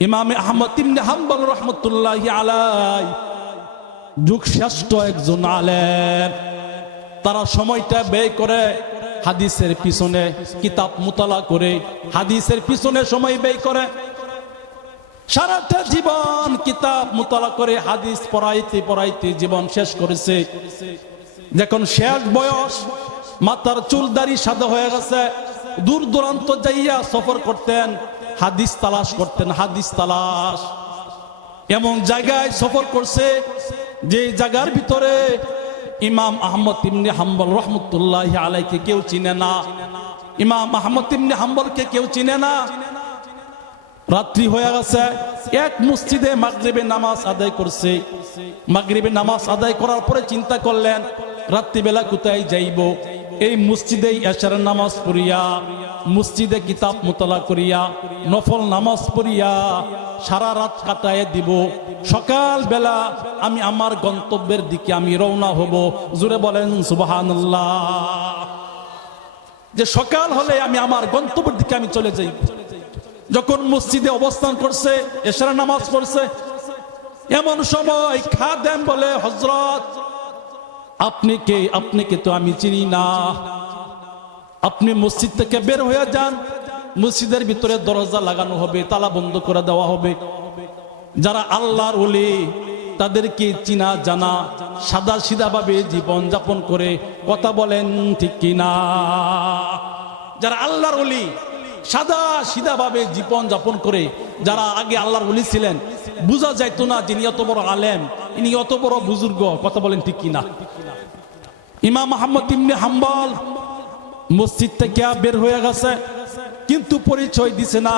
ইমাম আহমদ ইবনে হাম্বল রাহমাতুল্লাহি আলাইহি যুগ শ্রেষ্ঠ একজন আলেম। তারা সময়টা ব্যয় করে হাদিসের পিছনে, কিতাব মুতালা করে হাদিসের পিছনে সময় ব্যয় করে। সারাটা জীবন কিতাব মুতালা করে হাদিস পড়াইতে পড়াইতে জীবন শেষ করেছে। যখন শেষ বয়স, মাথার চুল দাড়ি সাদা হয়ে গেছে, দূর দূরান্ত যাইয়া সফর করতেন, হাদিস তালাশ করতেন, হাদিস তালাশ। এমন জায়গায় সফর করছে যে জায়গার ভিতরে ইমাম আহমদ ইবনে হাম্বল রাহমাতুল্লাহি আলাইহি কেউ চিনে না, ইমাম আহমদ ইবনে হাম্বলকে কেউ চিনে না। রাত্রি হয়ে গেছে, এক মসজিদে মাগরিবে নামাজ আদায় করছে। মাগরিবে নামাজ আদায় করার পরে চিন্তা করলেন রাত্রিবেলা কোথায় যাইব। এই মসজিদেই এশারের নামাজ পড়িয়া, মসজিদে কিতাব মুতালা করিয়া, নফল নামাজ পড়িয়া সারা রাত কাটায় দিব। সকাল বেলা আমি আমার গন্তব্যের দিকে আমি রওনা হব। জোরে বলেন সুবহানাল্লাহ। যে সকাল হলে আমি আমার গন্তব্যের দিকে আমি চলে যাই। যখন মসজিদে অবস্থান করছে, এশারের নামাজ পড়ছে, এমন সময় খাদেম বলে, হযরত আপনি কে? আপনাকে তো আমি চিনি না, আপনি মসজিদ থেকে বের হয়ে যান। মসজিদের ভিতরে দরজা লাগানো হবে, তালা বন্ধ করে দেওয়া হবে। যারা আল্লাহর ওলি তাদেরকে চিনা জানা, সাদা সিধা ভাবে জীবন যাপন করে, কথা বলেন ঠিক কিনা? যারা আল্লাহর ওলি সাদা সিধা ভাবে জীবন যাপন করে, যারা আগে আল্লাহর ওলি ছিলেন, বুঝা যাইতো না যিনি অত বড় আলেম, ইনি অত বড় বুজুর্গ, কথা বলেন ঠিক কিনা? ইমাম আহমদ ইবনে হাম্বল মসজিদ থেকে বের হয়ে গেছে, কিন্তু পরিচয় দিছে না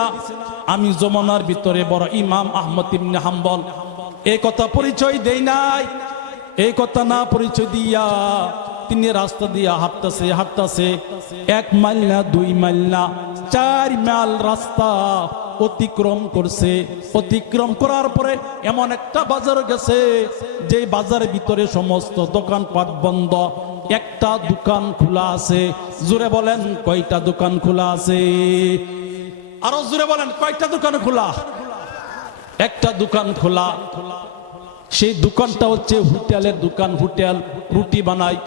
আমি জমানার ভিতরে বড় ইমাম আহমদ ইবনে হাম্বল। এই কথা পরিচয় দেই নাই। এই কথা না পরিচয় দিয়া তিনি রাস্তা দিয়া হাঁটতেছে হাঁটতেছে, 1 মাইল না 2 মাইল না 4 মাইল রাস্তা অতিক্রম করছে। অতিক্রম করার পরে এমন একটা বাজার গেছে যে বাজারের ভিতরে সমস্ত দোকানপাট বন্ধ, একটা দোকান খোলা আছে। জোরে বলেন কয়টা দোকান খোলা আছে? আরো জোরে বলেন কয়টা দোকান খোলা? একটা দোকান খোলা। সেই দোকানটা হচ্ছে হোটেলের দোকান, হোটেল, রুটি বানায়।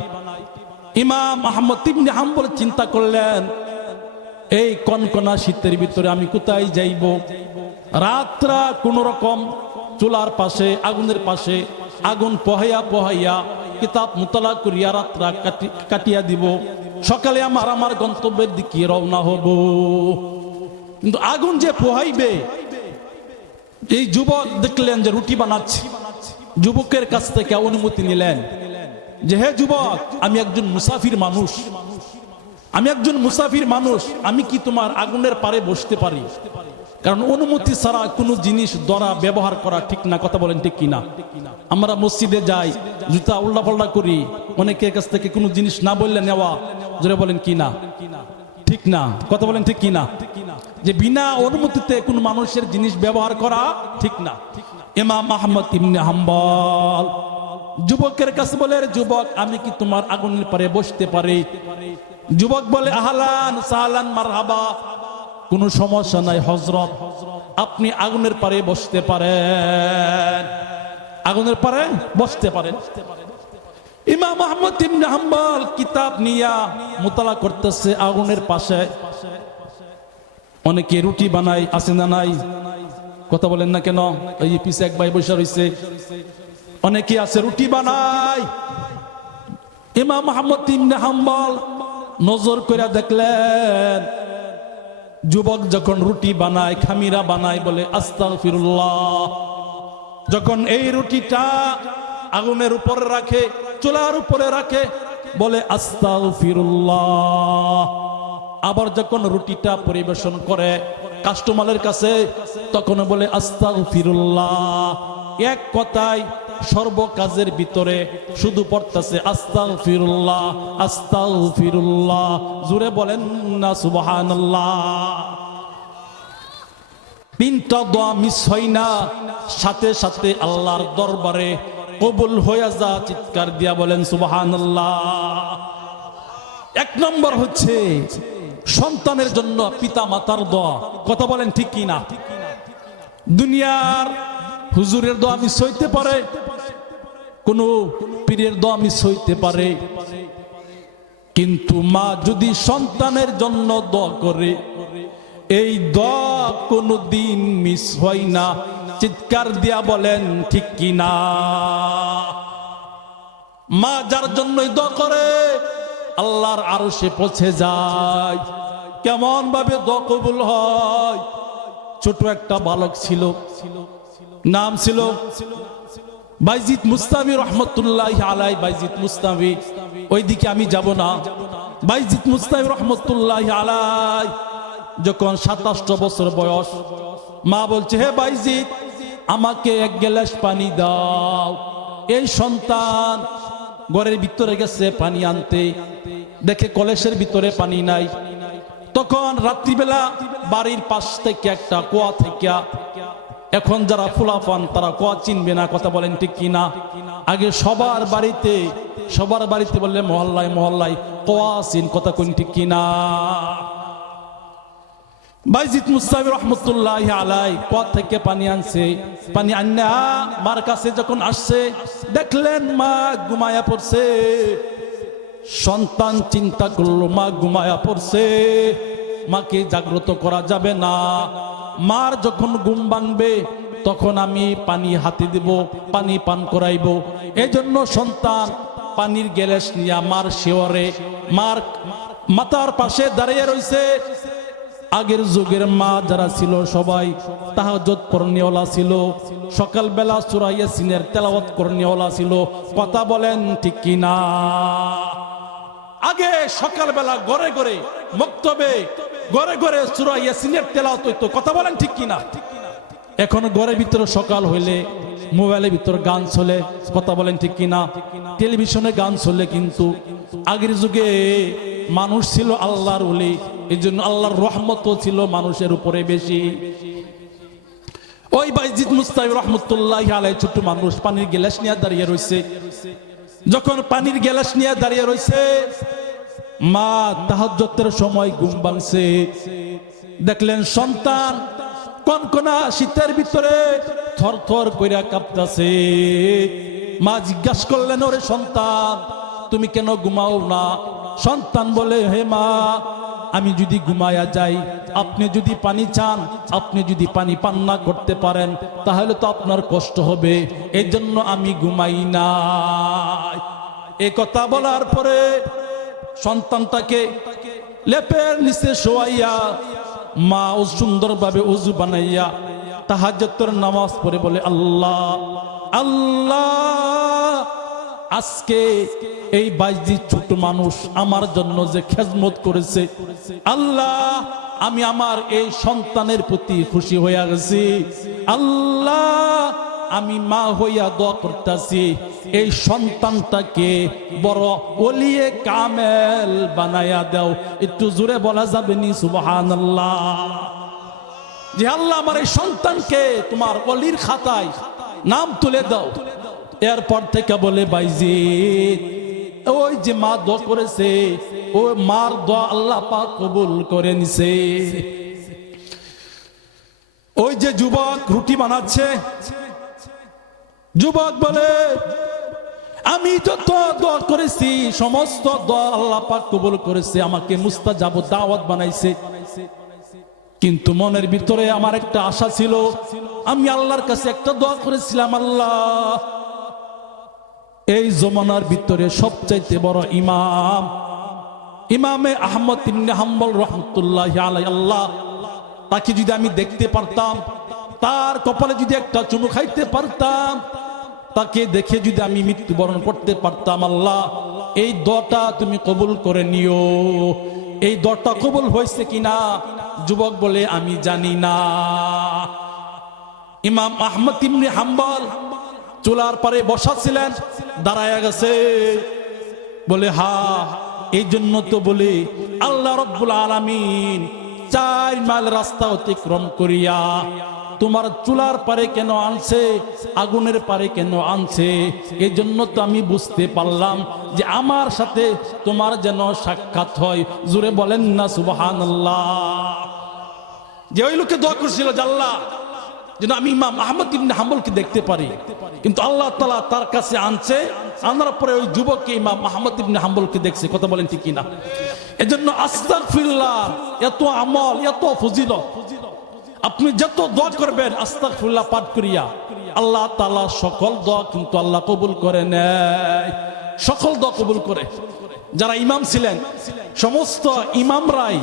ইমাম আহমদ ইবনে হাম্বল চিন্তা করলেন এই কনকনা শীতের ভিতরে আমি কোথায় যাইব? রাতরা কোন রকম চুলার পাশে, আগুনের পাশে আগুন পোহাইয়া পোহাইয়া কিতাব মুতালা করিয়া রাতরা কাটিয়া দিব। সকালে আমার গন্তব্যের দিকে রওনা হব। কিন্তু আগুন যে পোহাইবে, এই যুবক দেখলেন যে রুটি বানাচ্ছে। যুবকের কাছ থেকে অনুমতি নিলেন যে হে যুবক, আমি একজন মুসাফির মানুষ, আমি একজন মুসাফির মানুষ, আমি কি তোমার আগুনের পারে বসতে পারি? কারণ অনুমতি ছাড়া কোনো জিনিস দ্বারা ব্যবহার করা ঠিক না, কথা বলেন ঠিক কিনা? আমরা মসজিদে যাই, জুতা উল্টা পাল্টা করি, অনেকের কাছ থেকে কোনো জিনিস না বললে নেওয়া, জোরে বলেন কিনা? ঠিক না, কথা বলেন ঠিক কিনা? যে বিনা অনুমতিতে কোনো মানুষের জিনিস ব্যবহার করা ঠিক না। ইমাম আহমদ ইবনে হাম্বল যুবকের কাছে বলে, যুবক আমি কি তোমার আগুনের পারে বসতে পারি? যুবক বলে আহলান সাহলান মারহাবা, কোনো সমস্যা নাই হযরত, আপনি আগুনের পারে বসতে পারেন, আগুনের পারে বসতে পারেন। ইমাম আহমদ ইবনে হাম্বল কিতাব নিয়া মুতালা করতেছে আগুনের পাশে। অনেকে রুটি বানায়, আছে না নাই? কথা বলেন না কেন? এই পিছে এক ভাই বসে রয়েছে, অনেকে আছে রুটি বানায়। ইমাম আহমদ ইবনে হাম্বল নজর করে দেখলেন যুবক যখন রুটি বানায়, খামিরা বানায়, বলে আস্তাগফিরুল্লাহ। যখন এই রুটিটা আগুনের উপরে রাখে, চুলার উপরে রাখে, বলে আস্তাগফিরুল্লাহ। আবার যখন রুটিটা পরিবেশন করে কাস্টমারের কাছে, তখন বলে আস্তাগফিরুল্লাহ। এক কথায় সর্ব কাজের ভিতরে শুধু পড়তেছে আস্তাগফিরুল্লাহ, আস্তাগফিরুল্লাহ। জোরে বলেন না সুবহানাল্লাহ। 3টা দোয়া মিস হয় না, সাথে সাথে আল্লাহর দরবারে কবুল হয়ে যা। চিৎকার দিয়া বলেন সুবহানাল্লাহ। 1 নম্বর হচ্ছে সন্তানের জন্য পিতা মাতার দোয়া, কথা বলেন ঠিক কিনা? দুনিয়ার হুজুরের দোয়া মিস হইতে পারে, কোন পীরের দোয়া মিস হইতে পারে, কিন্তু মা যদি সন্তানের জন্য দোয়া করে এই দোয়া কোনদিন মিস হয় না। চিৎকার দিয়া বলেন ঠিক কিনা? মা যার জন্যই দোয়া করে আল্লাহর আরশে পৌঁছে যায়। কেমন ভাবে দোয়া কবুল হয়? ছোট একটা বালক ছিল, নাম ছিল বাইজিদ মুস্তাবি রহমতুল্লাহি আলাইহি। বাইজিদ মুস্তাবি, ওইদিকে আমি যাব না। বাইজিদ মুস্তাবি রহমতুল্লাহি আলাইহি যখন 27 বছর বয়স, মা বলছে, হে বাইজিদ, আমাকে এক গ্লাস পানি দাও। এই সন্তান ঘরের ভিতরে গেছে পানি আনতে, দেখে কলসের ভিতরে পানি নাই। তখন রাত্রিবেলা বাড়ির পাশ থেকে একটা কুয়া থেকে, এখন যারা ফুলাফান তারা কুয়া চিনবে না, কথা বলেন ঠিক কিনা? আগে সবার বাড়িতে বললে মহল্লায় মহল্লায় কুয়া চিন, কথা কোন ঠিক কিনা? বাইজিদ মুস্তাবি রহমতুল্লাহি আলাইহি কুয়া থেকে পানি আনছে। পানি আন্না মার কাছে যখন আসছে, দেখলেন মা ঘুমায়া পড়ছে। সন্তান চিন্তা করলো মা ঘুমায়া পড়ছে, মাকে জাগ্রত করা যাবে না। মার যখন ঘুম ভাঙবে তখন আমি পানি হাতে দেব, পানি পান করাইব। এজন্য সন্তান পানির গ্লাস নিয়ে মার শিওরে, মার মাথার পাশে দাঁড়িয়ে রইছে। আগের যুগের মা যারা ছিল সবাই তাহাজ্জুদ পড়নেওয়ালা ছিল, সকালবেলা সূরা ইয়াসিনের তেলাওয়াত করনেওয়ালা ছিল, কথা বলেন ঠিক কিনা? আগে সকালবেলা ঘরে ঘরে মক্তবে ঘরে ঘরে সূরা ইয়াসিনের তেলাওয়াত হইতো, কথা বলেন ঠিক কিনা? এখন ঘরের ভিতরে সকাল হইলে মোবাইলের ভিতর গান চলে, কথা বলেন ঠিক কিনা? টেলিভিশনে গান চলে। কিন্তু আগের যুগে মানুষ ছিল আল্লাহর ওলি, এই জন্য আল্লাহর রহমতও ছিল মানুষের উপরে বেশি। ওই বাইজিদ মুস্তাবি রহমতুল্লাহি আলাইহি ছোট মানুষ পানির গ্লাস নিয়ে দাঁড়িয়ে রইছে। যখন পানির গ্লাস নিয়ে দাঁড়িয়ে রইছে, মা তাহাজ্জুদের সময় ঘুম ভাঙছে। দেখলেন সন্তান কনকনা শীতের ভিতরে থরথর কইরা কাঁপতাছে। মা জিজ্ঞাসা করলেন, ওরে সন্তান, তুমি কেন ঘুমাও না? সন্তান বলে, হে মা, আমি যদি ঘুমায়া যাই, আপনি যদি পানি চান, আপনি যদি পানি পান না করতে পারেন, তাহলে তো আপনার কষ্ট হবে, এই জন্য আমি ঘুমাই না। এই কথা বলার পরে সন্তানটাকে লেপের নিচে শোয়াইয়া মা ও সুন্দরভাবে ওযু বানাইয়া তাহাজ্জুদের নামাজ পড়ে বলে, আল্লাহ আল্লাহ, আজকে এই বাইজিদ ছোট মানুষ আমার জন্য যে খেজমত করেছে, আল্লাহ আমি আমার এই সন্তানের প্রতি খুশি হইয়া গেছি। আল্লাহ আমি মা হইয়া দোয়া করতেছি, এই সন্তানটাকে বড় ওলিয়ে কামেল বানায়া দাও। একটু জোরে বলা যাবে নি সুবহানাল্লাহ? যে আল্লাহ আমার এই সন্তানকে তোমার ওলির খাতায় নাম তুলে দাও। এরপর থেকে বলে বাইজিদ, ওই যে মা দোয়া করেছে, ওই মার দোয়া আল্লাহ পাক কবুল করে নিছে। ওই যে যুবক রুটি বানাচ্ছে, যুবক বলে, আমি যত দোয়া করেছি সমস্ত দোয়া আল্লাহ পাক কবুল করেছে, আমাকে মুস্তাজাব দাওয়াত বানাইছে। কিন্তু মনের ভিতরে আমার একটা আশা ছিল, আমি আল্লাহর কাছে একটা দোয়া করেছিলাম, আল্লাহ এই জমানার ভিতরে সবচাইতে বড় ইমামে আহমদ ইবনে হাম্বল রাহমাতুল্লাহি আলাইহি, আল্লাহ তাকে যদি আমি দেখতে পারতাম, তার কপালে যদি একটা চুমু খাইতে পারতাম, তাকে দেখে যদি আমি মৃত্যুবরণ করতে পারতাম, আল্লাহ এই দোয়াটা তুমি কবুল করে নিও। এই দোয়াটা কবুল হয়েছে কিনা? যুবক বলে, আমি জানি না। ইমাম আহমদ ইবনে হাম্বল চুলার পারে বসা ছিলেন, দাঁড়ায়া গেছে, বলে, হা এই জন্য তো বলে আল্লাহ রাব্বুল আলামিন 4 মাইল রাস্তা অতিক্রম করিয়া তোমার চুলার পারে কেন আনছে, আগুনের পারে কেন আনছে? এই জন্য তো আমি বুঝতে পারলাম যে আমার সাথে তোমার যেন সাক্ষাৎ হয়। জোরে বলেন না সুবহানাল্লাহ? যে ওই লোকে দোয়া করছিল, আল্লাহ যেন আমি ইমাম আহমদ ইবনে হাম্বলকে দেখতে পারি। কিন্তু আল্লাহ তাআলা তার কাছে আনছে, আনার পরে ওই যুবককে ইমাম আহমদ ইবনে হাম্বলকে দেখছে। কথা বলেন ঠিক কিনা? এজন্য আস্তাগফিরুল্লাহ এত আমল, এত ফজিলত, আপনি যত দোয়া করবেন আস্তাগফিরুল্লাহ পাঠ করিয়া, আল্লাহ তাআলা সকল দোয়া কিন্তু আল্লাহ কবুল করে নেয়, সকল দোয়া কবুল করে। যারা ইমাম ছিলেন, সমস্ত ইমামরাই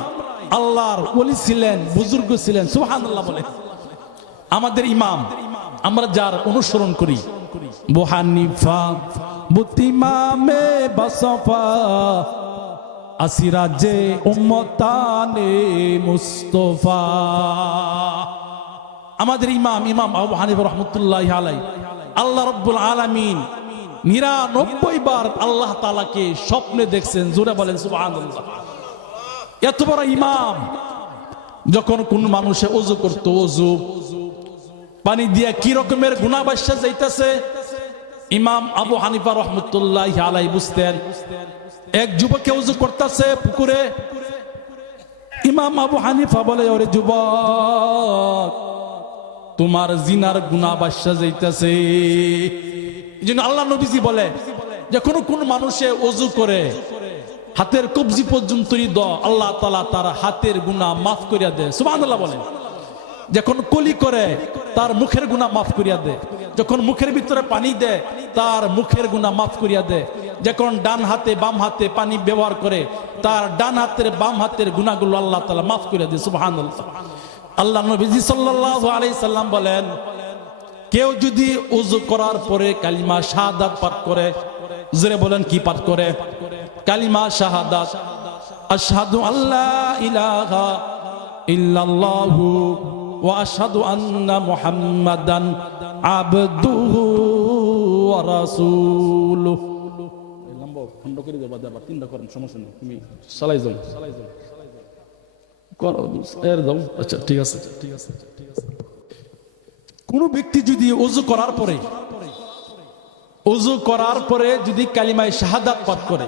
আল্লাহর ওলি ছিলেন, বুজুর্গ ছিলেন। সুবহানাল্লাহ বলে। আমাদের ইমাম, আমরা যার অনুসরণ করি, আবু হানিফা বুতিমামে বাসফা আসিরাজে উম্মতানে মুস্তাফা। আমাদের ইমাম আবু হানিফা রাহমাতুল্লাহি আলাইহি, আল্লাহ রাব্বুল আলামিন 99 বার আল্লাহ তাআলাকে স্বপ্নে দেখছেন। জোরে বলেন সুবহানাল্লাহ। এত বড় ইমাম, যখন কোন মানুষে ওযু করতো, ওযু পানি দিয়া কি রকমের গুনাহ বাসা যাইতেছে, ইমাম আবু হানিফা রাহমাতুল্লাহি আলাইহি বুঝতেন। এক যুবকে ওযু করতেছে পুকুরে, ইমাম আবু হানিফা বলে, ওরে যুবক, তোমার জিনার গুনাহ বাসা যাইতেছে। এইজন্য আল্লাহ নবীজি বলে, যে কোন মানুষে ওযু করে হাতের কবজি পর্যন্ত আল্লাহ তাআলা তার হাতের গুনাহ মাফ করিয়া দেয়। সুবহানাল্লাহ বলেন। যখন কলি করে তার মুখের গুনাহ মাফ করিয়া দেয়, যখন মুখের ভিতরে পানি দেয় তার মুখের গুনাহ মাফ করিয়া দেয়, যখন ডান হাতে বাম হাতে পানি ব্যবহার করে তার ডান হাতের বাম হাতের গুনাহগুলো আল্লাহ তাআলা মাফ করিয়া দেয়। সুবহানাল্লাহ। আল্লাহ নবীজি সাল্লাল্লাহু আলাইহি সাল্লাম বলেন, কেউ যদি ওযু করার পরে কালিমা শাহাদাত পাঠ করে, জোরে বলেন কি পাঠ করে? কালিমা শাহাদাত, আশহাদু আল্লা ইলাহা ইল্লাল্লাহু ওয়া আশহাদু আন্না মুহাম্মাদান আবদুহু ওয়া রাসূলুহু। লম্বা খন্ড করে দেবা, আবার তিনটা করেন, সমস্যা নেই, তুমি চালাই যাও করো এর দাও। আচ্ছা ঠিক আছে। কোন ব্যক্তি যদি ওযু করার পরে যদি কালিমায়ে শাহাদাত পাঠ করে,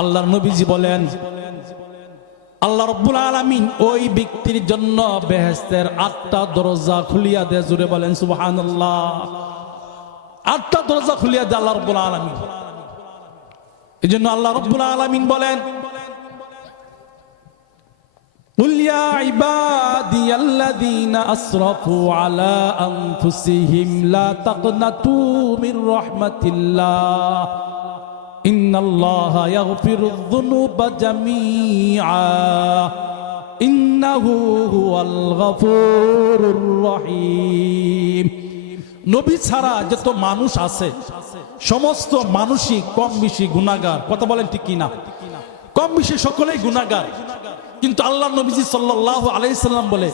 আল্লাহর নবীজি বলেন, আল্লাহ রাব্বুল আলামিন ওই ব্যক্তির জন্য বেহেশতের 8টা দরজা খুলিয়া দেয়। জোরে বলেন সুবহানাল্লাহ। 8টা দরজা খুলিয়া দেয় আল্লাহ রাব্বুল আলামিন। এজন্য আল্লাহ রাব্বুল আলামিন বলেন, قل يا عبادي الذين أسرفوا على أنفسهم لا تقنطوا من رحمة الله إن الله يغفر الذنوب جميعا إنه هو الغفور الرحيم। নবী ছাড়া যত মানুষ আছে সমস্ত মানুষই কম বেশি গুনাহগার। কথা বলেন ঠিক কিনা? কম বেশি সকলেই গুনাহগার। কিন্তু আল্লাহ নবীজি সাল্লাল্লাহু আলাইহি সাল্লাম বলে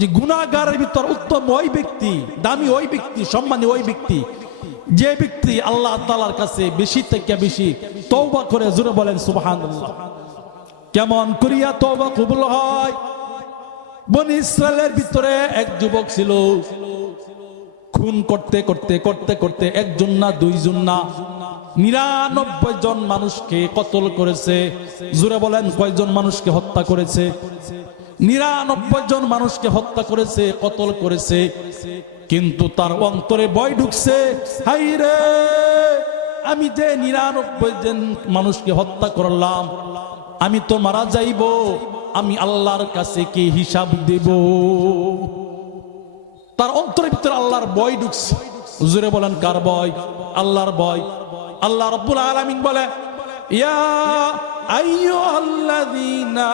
যে গুনাহগারের ভিতর উত্তম ওই ব্যক্তি, দামি ওই ব্যক্তি, সম্মানী ওই ব্যক্তি, যে ব্যক্তি আল্লাহ তাআলার কাছে বেশি থেকে বেশি তওবা করে। জোরে বলেন সুবহানাল্লাহ। কেমন করিয়া তওবা কবুল হয়? বনি ইসরাইলের ভিতরে এক যুবক ছিল, খুন করতে করতে করতে করতে একজন না দুইজন না 99 জন মানুষকে কতল করেছে। জোরে বলেন কয়জন মানুষকে হত্যা করেছে? 99 জন মানুষকে হত্যা করেছে, কতল করেছে। কিন্তু তার অন্তরে ভয় ঢুকছে, হাই রে, আমি যে 99 জন মানুষকে হত্যা করলাম, আমি তো মারা যাইব, আমি আল্লাহর কাছে কি হিসাব দেব? তার অন্তরের ভিতরে আল্লাহর ভয় ঢুকছে। জোরে বলেন কার ভয়? আল্লাহর ভয়। আল্লাহ রাব্বুল আলামিন বলে, ইয়া আইয়ুহাল্লাযীনা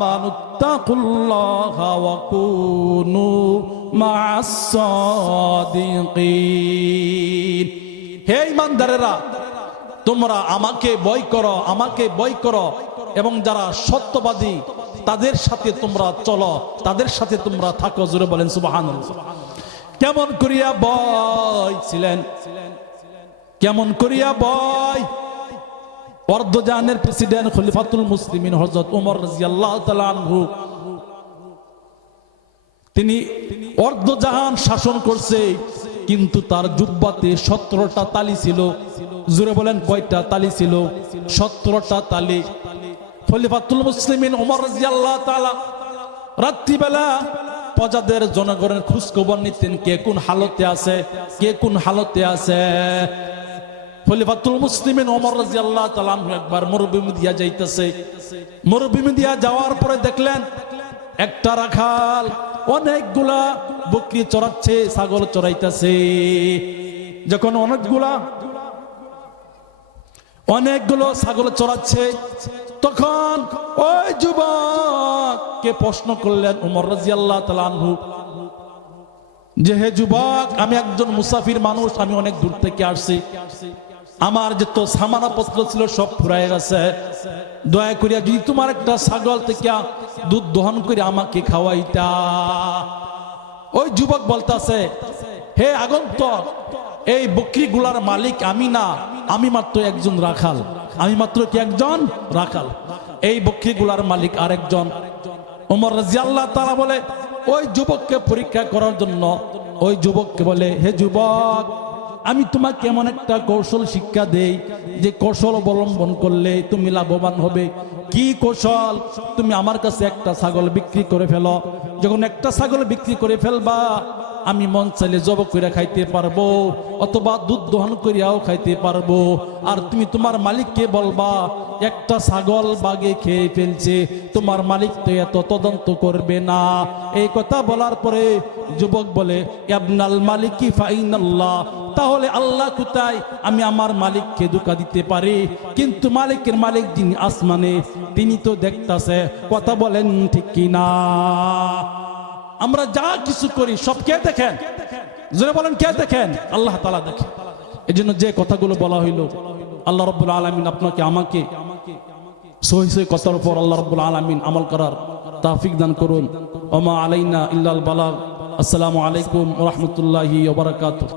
আমানুত্তাকুল্লাহা ওয়া কুনু মা'আস সাদিকিন। হে ঈমানদারেরা, তোমরা আমাকে ভয় করো, আমাকে ভয় করো, এবং যারা সত্যবাদী তাদের সাথে তোমরা চলো, তাদের সাথে তোমরা থাকো। জোরে বলেন সুবহানাল্লাহ। কেমন করিয়া ভয় ছিলেন, কেমন করিয়া ভয়? অর্ধজাহানের প্রেসিডেন্ট খলিফাতুল মুসলিমিন হযরত ওমর রাদিয়াল্লাহু তাআলা আনহু, তিনি অর্ধজাহান শাসন করছে, কিন্তু তার জুব্বাতে 17টা তালি ছিল। জোরে বলেন কয়টা তালি ছিল? 17টা তালি। খলিফাতুল মুসলিমিন ওমর রাদিয়াল্লাহু তাআলা রাত্রিবেলা প্রজাদের জনগণের খোঁজ খবর নিতেন, কে কোন হালতে আছে, কে কোন হালতে আছে। খলিফাতুল মুসলিমিন ওমর রাদিয়াল্লাহু তাআলা একবার মরুভূমি দিয়া যাইতেছে। মরুভূমি দিয়া যাওয়ার পরে দেখলেন একটা রাখাল অনেকগুলা বকরি চড়াচ্ছে, ছাগল চড়াইতেছে। যখন অনেকগুলো ছাগল চড়াচ্ছে, তখন ওই যুবককে প্রশ্ন করলেন ওমর রাদিয়াল্লাহু তাআলা আনহু যে, হে যুবক, আমি একজন মুসাফির মানুষ, আমি অনেক দূর থেকে আসছি, আমার যত সামানাপত্র ছিল সব ফুরায় গেছে, দয়া করিয়া যদি তোমার একটা ছাগল থেকে দুধ দহন করে আমাকে খাওয়াইতা। ওই যুবক বলতাছে, হে আগন্তক, এই বকরিগুলার মালিক আমি না, আমি মাত্র একজন রাখাল, আমি মাত্র কি একজন রাখাল, এই বকরিগুলার মালিক আরেকজন। ওমর রাদিয়াল্লাহু তাআলা বলে ওই যুবককে পরীক্ষা করার জন্য ওই যুবককে বলে, হে যুবক, আমি তোমাকে এমন একটা কৌশল শিক্ষা দেই যে কৌশল অবলম্বন করলে তুমি লাভবান হবে। কি কৌশল? তুমি আমার কাছে একটা ছাগল বিক্রি করে ফেলো, যখন একটা ছাগল বিক্রি করে ফেলবা আমি মন চাইলে জবাই করে খাইতে পারবো, অথবা দুধ দহন করিয়াও খাইতে পারবো। আর তুমি তোমার মালিককে বলবা একটা ছাগল বাগে খেয়ে ফেলছে, তোমার মালিক তো এত তদন্ত করবে না। এই কথা বলার পরে যুবক বলে, ইবনাল মালিকি ফাইনাল্লাহ, তাহলে আল্লাহ কোথায়? আমি আমার মালিককে ধোঁকা দিতে পারি, কিন্তু মালিকের মালিক যিনি আসমানে তিনি তো দেখতাছে। কথা বলেন ঠিক কিনা? আমরা যা কিছু করি সব কে দেখেন? জোরে বলেন, কে দেখেন? আল্লাহ তাআলা দেখেন। এই জন্য যে কথাগুলো বলা হইলো, আল্লাহ রাব্বুল আলামিন আপনাকে আমাকে সহি সহি কথার উপর আল্লাহ রাব্বুল আলামিন আমল করার তৌফিক দান করুন। ওমা আলাইনা ইল্লাল বালাগ। আসসালামু আলাইকুম ওয়া রাহমাতুল্লাহি ওয়া বারাকাতুহু।